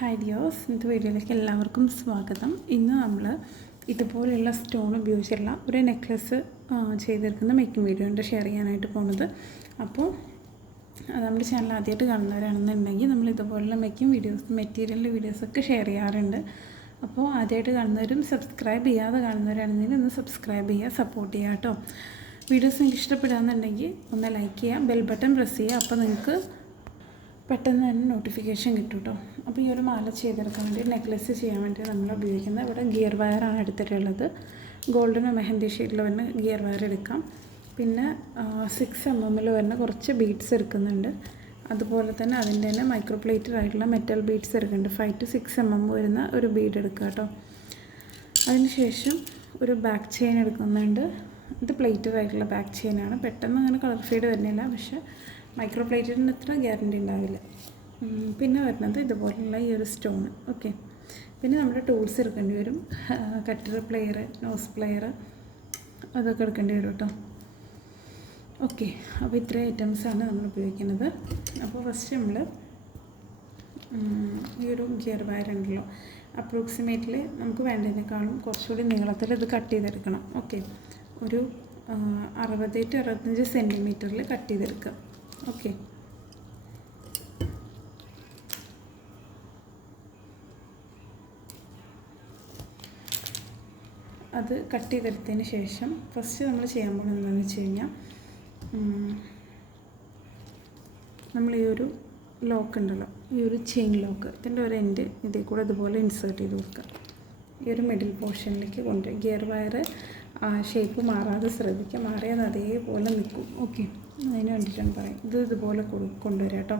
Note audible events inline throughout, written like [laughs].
Hi ദിയോസ് ഇന്നത്തെ വീഡിയോയിലേക്ക് എല്ലാവർക്കും സ്വാഗതം. ഇന്ന് നമ്മൾ ഇതുപോലെയുള്ള സ്റ്റോൺ ഉപയോഗിച്ചുള്ള ഒരു നെക്ലസ് ചെയ്തെടുക്കുന്ന മേക്കിംഗ് വീഡിയോ ഉണ്ട് ഷെയർ ചെയ്യാനായിട്ട് പോകുന്നത് അപ്പോൾ നമ്മുടെ ചാനൽ ആദ്യമായിട്ട് കാണുന്നവരാണെന്നുണ്ടെങ്കിൽ നമ്മൾ ഇതുപോലുള്ള മേക്കിംഗ് വീഡിയോസ് മെറ്റീരിയലിന്റെ വീഡിയോസൊക്കെ ഷെയർ ചെയ്യാറുണ്ട്. അപ്പോൾ ആദ്യമായിട്ട് കാണുന്നവരും സബ്സ്ക്രൈബ് ചെയ്യാതെ കാണുന്നവരാണെന്നുണ്ടെങ്കിൽ ഒന്ന് സബ്സ്ക്രൈബ് ചെയ്യുക സപ്പോർട്ട് ചെയ്യുക കേട്ടോ. വീഡിയോസ് നിങ്ങൾക്ക് ഇഷ്ടപ്പെടുകയാണെന്നുണ്ടെങ്കിൽ ഒന്ന് ലൈക്ക് ചെയ്യുക ബെൽ ബട്ടൺ പ്രസ് ചെയ്യുക. അപ്പോൾ നിങ്ങൾക്ക് പെട്ടെന്ന് തന്നെ നോട്ടിഫിക്കേഷൻ കിട്ടും കേട്ടോ അപ്പോൾ ഈ ഒരു മാല ചെയ്തെടുക്കാൻ വേണ്ടി നെക്ലസ് ചെയ്യാൻ വേണ്ടി നമ്മൾ ഉപയോഗിക്കുന്നത്. ഇവിടെ ഗിയർ വയറാണ് എടുത്തിട്ടുള്ളത് ഗോൾഡിന് മെഹന്തി ഷീറ്റിൽ വരുന്ന ഗിയർ വയർ എടുക്കാം. പിന്നെ സിക്സ് എം എമ്മിൽ വരുന്ന കുറച്ച് ബീഡ്സ് എടുക്കുന്നുണ്ട്. അതുപോലെ തന്നെ അതിന്റെ തന്നെ മൈക്രോ പ്ലേറ്റഡ് ആയിട്ടുള്ള മെറ്റൽ ബീഡ്സ് എടുക്കുന്നുണ്ട്. Five to six M M വരുന്ന ഒരു ബീഡ് എടുക്കുക കേട്ടോ അതിനുശേഷം ഒരു ബാക്ക് ചെയിൻ എടുക്കുന്നുണ്ട്. ഇത് പ്ലേറ്റഡ് ആയിട്ടുള്ള ബാക്ക് ചെയിനാണ് പെട്ടെന്ന് അങ്ങനെ കളർ ഫീഡ് വരുന്നില്ല. പക്ഷേ മൈക്രോ പ്ലേറ്റിന് അത്ര ഗ്യാരണ്ടി ഉണ്ടാവില്ല പിന്നെ വരുന്നത് ഇതുപോലെയുള്ള ഈ ഒരു സ്റ്റോൺ. ഓക്കെ. പിന്നെ നമ്മുടെ ടൂൾസ് എടുക്കേണ്ടി വരും. [laughs] കട്ടർ പ്ലെയർ നോസ് പ്ലെയർ അതൊക്കെ എടുക്കേണ്ടി വരും കേട്ടോ. ഓക്കെ. അപ്പോൾ ഇത്രയും ഐറ്റംസാണ് നമ്മൾ ഉപയോഗിക്കുന്നത്. അപ്പോൾ ഫസ്റ്റ് നമ്മൾ ഈ ഒരു ഗിയർ വയർ ഉണ്ടല്ലോ. അപ്രോക്സിമേറ്റ്ലി നമുക്ക് വേണ്ടതിനേക്കാളും കുറച്ചുകൂടി നീളത്തിൽ ഇത് കട്ട് ചെയ്തെടുക്കണം. ഓക്കെ. ഒരു അറുപത് ടു അറുപത്തഞ്ച് സെന്റിമീറ്ററിൽ കട്ട് ചെയ്തെടുക്കുക. ഓക്കെ അത് കട്ട് ചെയ്തെടുത്തതിന് ശേഷം ഫസ്റ്റ് നമ്മൾ ചെയ്യാൻ പോകുന്നത് എന്താണെന്ന് വെച്ച് കഴിഞ്ഞാൽ നമ്മൾ ഈ ഒരു ലോക്ക് ഉണ്ടല്ലോ ഈ ഒരു ചെയിൻ ലോക്ക് ഇതിന്റെ ഒരു എൻഡ് ഇതിൽ കൂടെ ഇതുപോലെ ഇൻസേർട്ട് ചെയ്ത് കൊടുക്കുക. ഈ ഒരു മിഡിൽ പോർഷനിലേക്ക് കൊണ്ട് ഗിയർ വയർ ഷേപ്പ് മാറാതെ ശ്രദ്ധിക്കുക. മാറിയാൽ അതേപോലെ നിൽക്കും. ഓക്കെ അതിന് വേണ്ടിയിട്ടാണ് പറയും. ഇത് ഇതുപോലെ കൊണ്ടുവരാം കേട്ടോ.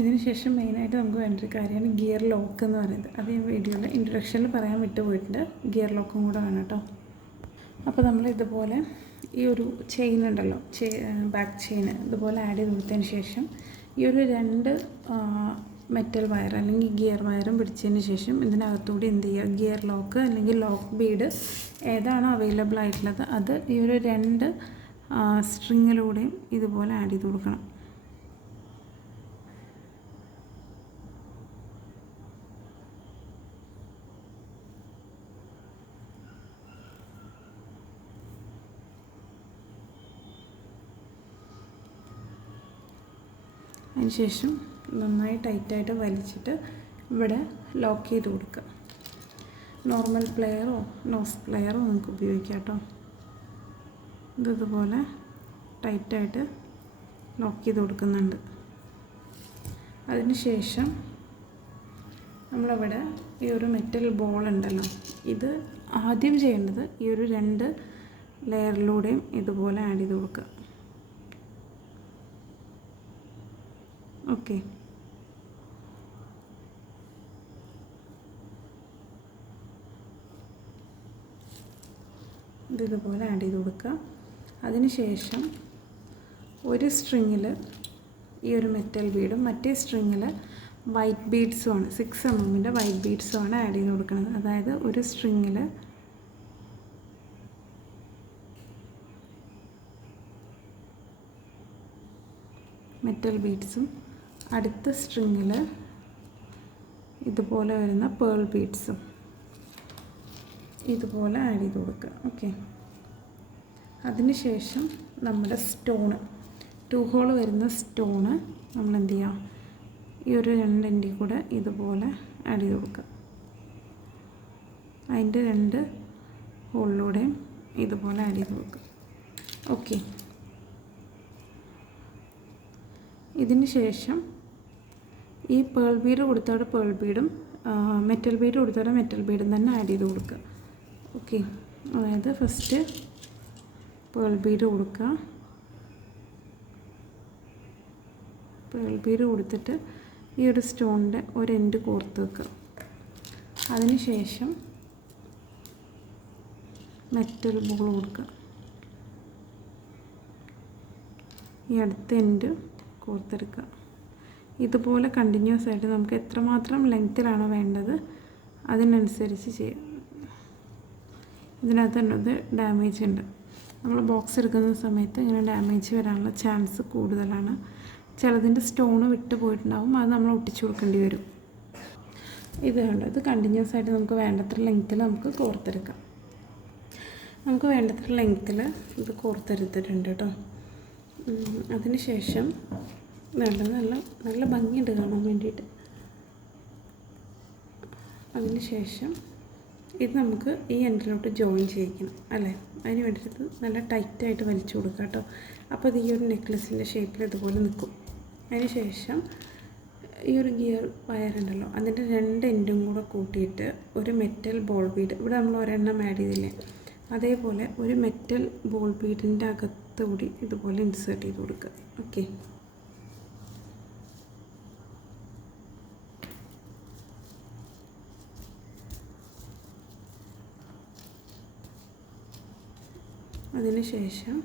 ഇതിന് ശേഷം മെയിനായിട്ട് നമുക്ക് വേണ്ട ഒരു കാര്യമാണ് ഗിയർ ലോക്ക് എന്ന് പറയുന്നത്. അത് ഈ വീഡിയോയിൽ ഇൻട്രൊഡക്ഷനിൽ പറയാൻ വിട്ടുപോയിട്ടുണ്ട്. ഗിയർ ലോക്കും കൂടെ വേണം കേട്ടോ. അപ്പോൾ നമ്മൾ ഇതുപോലെ ഈ ഒരു ചെയിൻ ഉണ്ടല്ലോ. ബാക്ക് ചെയിൻ ഇതുപോലെ ആഡ് ചെയ്ത് കൊടുത്തതിന് ശേഷം ഈ ഒരു രണ്ട് മെറ്റൽ വയർ അല്ലെങ്കിൽ ഗിയർ വയറും പിടിച്ചതിന് ശേഷം ഇതിനകത്തൂടെ എന്ത് ചെയ്യുക? ഗിയർ ലോക്ക് അല്ലെങ്കിൽ ലോക്ക് ബീഡ് ഏതാണോ അവൈലബിൾ ആയിട്ടുള്ളത്? അത് ഈ ഒരു രണ്ട് സ്ട്രിങ്ങിലൂടെയും ഇതുപോലെ ആഡ് ചെയ്ത് കൊടുക്കണം. അതിനുശേഷം നന്നായി ടൈറ്റായിട്ട് വലിച്ചിട്ട് ഇവിടെ ലോക്ക് ചെയ്ത് കൊടുക്കുക. നോർമൽ പ്ലെയറോ നോസ് പ്ലെയറോ നിങ്ങൾക്ക് ഉപയോഗിക്കാം കേട്ടോ. ഇത് ഇതുപോലെ ടൈറ്റായിട്ട് ലോക്ക് ചെയ്ത് കൊടുക്കുന്നുണ്ട്. അതിനുശേഷം നമ്മളവിടെ ഈ ഒരു മെറ്റൽ ബോൾ ഉണ്ടല്ലോ ഇത് ആദ്യം ചെയ്യേണ്ടത് ഈ ഒരു രണ്ട് ലെയറിലൂടെയും ഇതുപോലെ ആഡ് ചെയ്ത് കൊടുക്കുക. ഓക്കെ. ഇതുപോലെ ആഡ് ചെയ്ത് കൊടുക്കുക. അതിനുശേഷം ഒരു സ്ട്രിങ്ങിൽ ഈ ഒരു മെറ്റൽ ബീഡും മറ്റേ സ്ട്രിങ്ങിൽ വൈറ്റ് ബീഡ്സുമാണ് സിക്സ് എം എമ്മിന്റെ വൈറ്റ് ബീഡ്സുമാണ് ആഡ് ചെയ്ത് കൊടുക്കുന്നത്. അതായത് ഒരു സ്ട്രിങ്ങിൽ മെറ്റൽ ബീഡ്സും അടുത്ത സ്ട്രിങ്ങിൽ ഇതുപോലെ വരുന്ന പേൾ ബീഡ്സും ഇതുപോലെ ആഡ് ചെയ്ത് കൊടുക്കുക. ഓക്കെ അതിനുശേഷം നമ്മുടെ സ്റ്റോണ് ടു ഹോൾ വരുന്ന സ്റ്റോണ് നമ്മൾ എന്ത് ചെയ്യുക ഈ ഒരു രണ്ടിന്റെ കൂടെ ഇതുപോലെ ആഡ് ചെയ്ത് കൊടുക്കുക. അതിന്റെ രണ്ട് ഹോളിലൂടെയും ഇതുപോലെ ആഡ് ചെയ്ത് കൊടുക്കുക. ഓക്കെ ഇതിന് ശേഷം ഈ പേൾ ബീഡ് കൊടുത്തവിടെ പേൾ ബീഡും മെറ്റൽ ബീഡ് കൊടുത്തവിടെ മെറ്റൽ ബീഡും തന്നെ ആഡ് ചെയ്ത് കൊടുക്കുക. ഓക്കെ അതായത് ഫസ്റ്റ് പേൾ ബീഡ് കൊടുക്കുക. പേൾ ബീഡ് കൊടുത്തിട്ട് ഈ ഒരു സ്റ്റോണിന്റെ ഒരു എൻഡ് കോർത്ത് വെക്കുക. അതിനുശേഷം മെറ്റൽ ബോൾ കൊടുക്കുക. ഈ അടുത്ത എൻഡ് കോർത്തെടുക്കുക. ഇതുപോലെ കണ്ടിന്യൂസ് ആയിട്ട് നമുക്ക് എത്രമാത്രം ലെങ്ത്തിലാണോ വേണ്ടത് അതിനനുസരിച്ച് ചെയ്യാം. ഇതിനകത്ത് ഉള്ളത് ഡാമേജ് ഉണ്ട്. നമ്മൾ ബോക്സ് എടുക്കുന്ന സമയത്ത് ഇങ്ങനെ ഡാമേജ് വരാനുള്ള ചാൻസ് കൂടുതലാണ്. ചിലതിന്റെ സ്റ്റോണ് വിട്ടു പോയിട്ടുണ്ടാവും. അത് നമ്മൾ ഒട്ടിച്ചു കൊടുക്കേണ്ടി വരും. ഇത് കണ്ടോ? ഇത് കണ്ടിന്യൂസ് ആയിട്ട് നമുക്ക് വേണ്ടത്ര ലെങ്ത്തിൽ നമുക്ക് കോർത്തെടുക്കാം. നമുക്ക് വേണ്ടത്ര ലെങ്ത്തിൽ ഇത് കോർത്തെടുത്തിട്ടുണ്ട് കേട്ടോ. അതിന് ശേഷം വേണ്ട നല്ല നല്ല ഭംഗിയുണ്ട് കാണാൻ വേണ്ടിയിട്ട്. അതിന് ശേഷം ഇത് നമുക്ക് ഈ എൻഡിലോട്ട് ജോയിൻ ചെയ്യിക്കണം അല്ലേ? അതിന് വേണ്ടിയിട്ട് നല്ല ടൈറ്റായിട്ട് വലിച്ചു കൊടുക്കുക കേട്ടോ. അപ്പോൾ ഇത് ഈ ഒരു നെക്ലസിന്റെ ഷേപ്പിൽ ഇതുപോലെ നിൽക്കും. അതിന് ശേഷം ഈ ഒരു ഗിയർ വയറുണ്ടല്ലോ അതിന്റെ രണ്ട് എൻഡും കൂടെ കൂട്ടിയിട്ട് ഒരു മെറ്റൽ ബോൾ ബീഡ് ഇവിടെ നമ്മൾ ഒരെണ്ണം ആഡ് ചെയ്തില്ലേ? അതേപോലെ ഒരു മെറ്റൽ ബോൾ ബീഡിന്റെ അകത്ത് കൂടി ഇതുപോലെ ഇൻസേർട്ട് ചെയ്ത് കൊടുക്കുക. ഓക്കെ അതിന് ശേഷം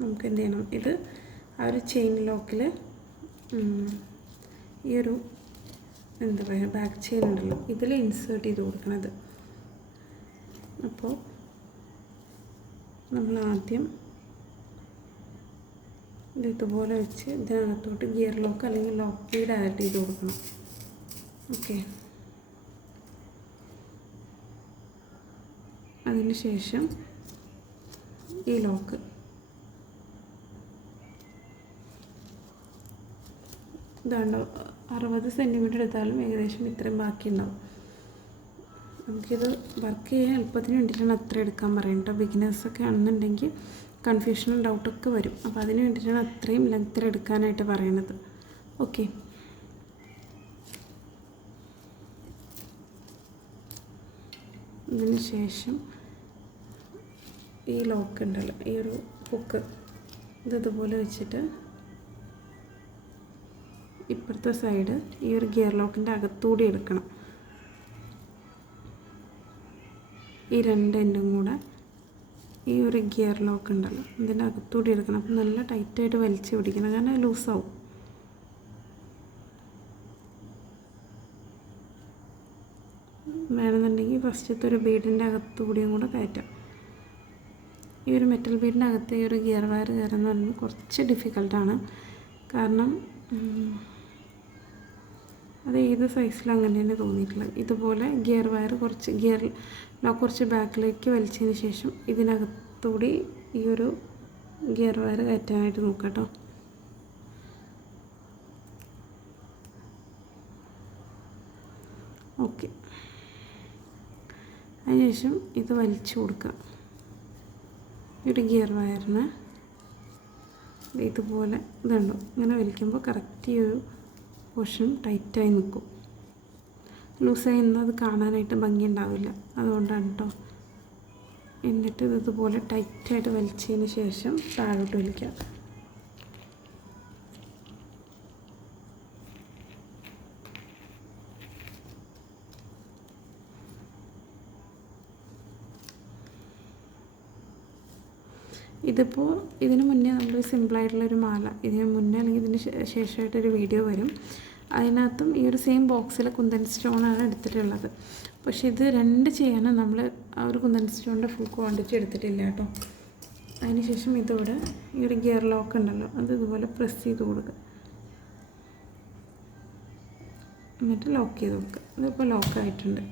നമുക്ക് എന്ത് ചെയ്യണം? ഇത് ആ ഒരു ചെയിൻ ലോക്കിൽ ഈ ഒരു എന്താ പറയുക ബാക്ക് ചെയിൻ ഉണ്ടല്ലോ ഇതിൽ ഇൻസേർട്ട് ചെയ്ത് കൊടുക്കണത്. അപ്പോൾ നമ്മൾ ആദ്യം ഇത് ഇതുപോലെ വെച്ച് ഇതിനകത്തോട്ട് ഗിയർ ലോക്ക് അല്ലെങ്കിൽ ലോക്ക് പീഡ് ആഡ് ചെയ്ത് കൊടുക്കണം. ഓക്കെ അതിന് ശേഷം ഈ ലോക്ക്. ഇതാണ്ടോ അറുപത് സെന്റിമീറ്റർ എടുത്താലും ഏകദേശം ഇത്രയും ബാക്കിയുണ്ടാവും. നമുക്കിത് വർക്ക് ചെയ്യാൻ എളുപ്പത്തിന് വേണ്ടിയിട്ടാണ് അത്ര എടുക്കാൻ പറയുന്നത് ബിഗിനേഴ്സൊക്കെ ആണെന്നുണ്ടെങ്കിൽ കൺഫ്യൂഷനും ഡൗട്ടൊക്കെ വരും. അപ്പോൾ അതിന് വേണ്ടിയിട്ടാണ് അത്രയും ലെങ്ത്തിൽ എടുക്കാനായിട്ട് പറയണത് ഓക്കെ ഇതിന് ശേഷം ഈ ലോക്ക് ഉണ്ടല്ലോ ഈ ഒരു ഹുക്ക് ഇത് ഇതുപോലെ വെച്ചിട്ട് ഇപ്പുറത്തെ സൈഡ് ഈ ഒരു ഗിയർ ലോക്കിന്റെ അകത്തൂടി എടുക്കണം. ഈ രണ്ട് എൻഡും കൂടെ ഈ ഒരു ഗിയർ ലോക്ക് ഉണ്ടല്ലോ ഇതിന്റെ അകത്തൂടി എടുക്കണം. അപ്പം നല്ല ടൈറ്റായിട്ട് വലിച്ചു പിടിക്കണം കാരണം ലൂസാവും വേണമെന്നുണ്ടെങ്കിൽ ഫസ്റ്റത്തെ ഒരു ബീഡിന്റെ അകത്തുകൂടിയും കൂടെ കയറ്റാം. ഈ ഒരു മെറ്റൽ ബീഡിന്റെ അകത്ത് ഈ ഒരു ഗിയർ വയർ കയറുന്ന പറയുന്നത് കുറച്ച് ഡിഫിക്കൽട്ടാണ് കാരണം അത് ഏത് സൈസിലും അങ്ങനെ തന്നെ തോന്നിയിട്ടുള്ളത്. ഇതുപോലെ ഗിയർ വയർ കുറച്ച് ഗിയർ കുറച്ച് ബാക്കിലേക്ക് വലിച്ചതിന് ശേഷം ഇതിനകത്തൂടി ഈ ഒരു ഗിയർ വയർ കയറ്റാനായിട്ട് നോക്കാം ഓക്കെ അതിനുശേഷം ഇത് വലിച്ചു കൊടുക്കുക. ഒരു ഗിയർ വയറിന് ഇതുപോലെ ഇതുണ്ടോ. ഇങ്ങനെ വലിക്കുമ്പോൾ കറക്റ്റ് ഈ ഒരു പോർഷൻ ടൈറ്റായി നിൽക്കും. ലൂസായി അത് കാണാനായിട്ട് ഭംഗി ഉണ്ടാവില്ല അതുകൊണ്ടാണ് കേട്ടോ എന്നിട്ട് ഇതുപോലെ ടൈറ്റായിട്ട് വലിച്ചതിന് ശേഷം താഴോട്ട് വലിക്കുക. ഇതിപ്പോൾ ഇതിന് മുന്നേ നമ്മൾ സിമ്പിളായിട്ടുള്ളൊരു മാല ഇതിന് മുന്നേ അല്ലെങ്കിൽ ഇതിന് ശേഷമായിട്ടൊരു വീഡിയോ വരും. അതിനകത്തും ഈ ഒരു സെയിം ബോക്സിൽ കുന്തൻ സ്റ്റോണാണ് എടുത്തിട്ടുള്ളത്. പക്ഷേ ഇത് രണ്ട് ചെയ്യാനും നമ്മൾ ആ ഒരു കുന്തൻ സ്റ്റോണിന്റെ ഫുൾ ക്വാണ്ടിറ്റി എടുത്തിട്ടില്ല കേട്ടോ. അതിനുശേഷം ഇതിവിടെ ഈ ഒരു ഗിയർ ലോക്ക് ഉണ്ടല്ലോ അത് ഇതുപോലെ പ്രസ് ചെയ്ത് കൊടുക്കുക എന്നിട്ട് ലോക്ക് ചെയ്ത് കൊടുക്കുക ഇതിപ്പോൾ ലോക്കായിട്ടുണ്ട്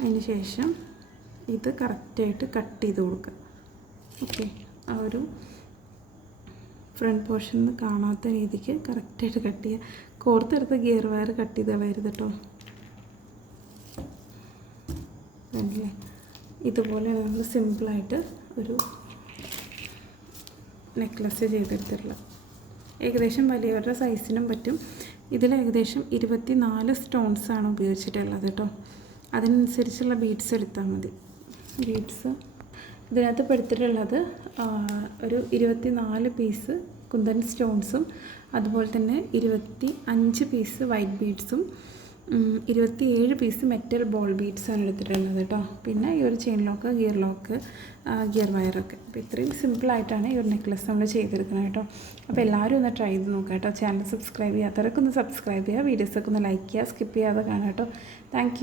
അതിന് ശേഷം ഇത് കറക്റ്റായിട്ട് കട്ട് ചെയ്ത് കൊടുക്കുക. ഓക്കെ. ആ ഒരു ഫ്രണ്ട് പോർഷൻ കാണാത്ത രീതിക്ക് കറക്റ്റായിട്ട് കട്ട് ചെയ്യുക. കോർത്തെടുത്ത് ഗിയർ വയർ കട്ട് ചെയ്ത് കളയരുത് കേട്ടോ അല്ലേ? ഇതുപോലെ നമ്മൾ സിമ്പിളായിട്ട് ഒരു നെക്ലസ് ചെയ്തെടുത്തിട്ടുള്ളത്. ഏകദേശം വലിയവരുടെ സൈസിനും പറ്റും. ഇതിൽ ഏകദേശം ഇരുപത്തി നാല് സ്റ്റോൺസാണ് ഉപയോഗിച്ചിട്ടുള്ളത് കേട്ടോ അതിനനുസരിച്ചുള്ള ബീഡ്സ് എടുത്താൽ മതി. ബീഡ്സ് ഇതിനകത്ത് പെടുത്തിട്ടുള്ളത് ഒരു ഇരുപത്തി നാല് പീസ് കുന്തൻ സ്റ്റോൺസും അതുപോലെ തന്നെ ഇരുപത്തി അഞ്ച് പീസ് വൈറ്റ് ബീഡ്സും ഇരുപത്തി ഏഴ് പീസ് മെറ്റൽ ബോൾ ബീഡ്സാണ് എടുത്തിട്ടുള്ളത് കേട്ടോ. പിന്നെ ഈ ഒരു chain lock gear lock gear വയറൊക്കെ അപ്പോൾ ഇത്രയും സിമ്പിളായിട്ടാണ് ഈ ഒരു നെക്ലസ് നമ്മൾ ചെയ്തെടുക്കുന്നത് കേട്ടോ. അപ്പോൾ എല്ലാവരും ഒന്ന് ട്രൈ ചെയ്ത് നോക്കാം കേട്ടോ. ചാനൽ സബ്സ്ക്രൈബ് ചെയ്യാത്തവരൊക്കെ ഒന്ന് സബ്സ്ക്രൈബ് ചെയ്യുക. വീഡിയോസൊക്കെ ഒന്ന് ലൈക്ക് ചെയ്യുക. സ്കിപ്പ് ചെയ്യാതെ കാണാം കേട്ടോ. താങ്ക്